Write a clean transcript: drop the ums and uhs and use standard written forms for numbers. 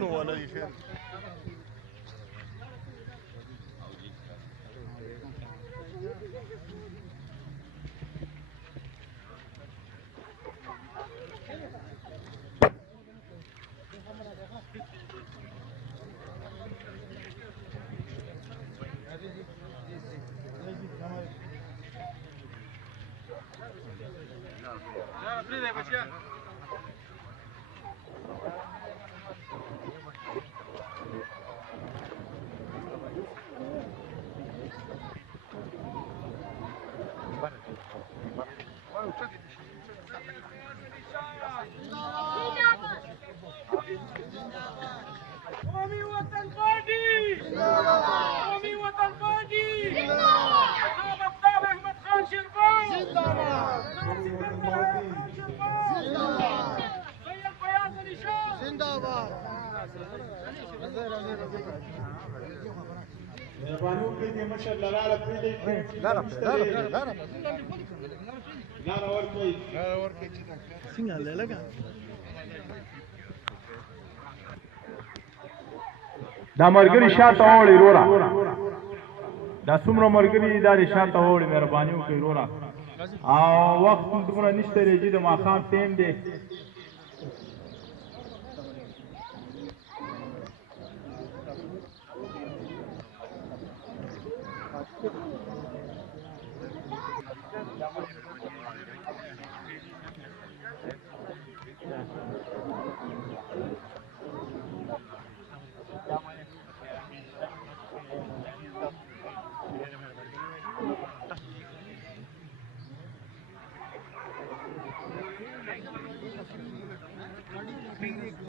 ورونو ولا خیر قومي وطن فادي قومي وطن فادي أصحاب أبطال أحمد خان شربان زي الفياض نشان زنداباد مهرباني وکړئ دې مشر له لاره پرېږدئ لاره ورکړئ څنګه دی لګا دا ملګري شاته وړي وروره دا څومره ملګري دا دې شاته وړي مهرباني وکړئ وروره او وخت دومره نشته دی چې د ماښام ټیم دی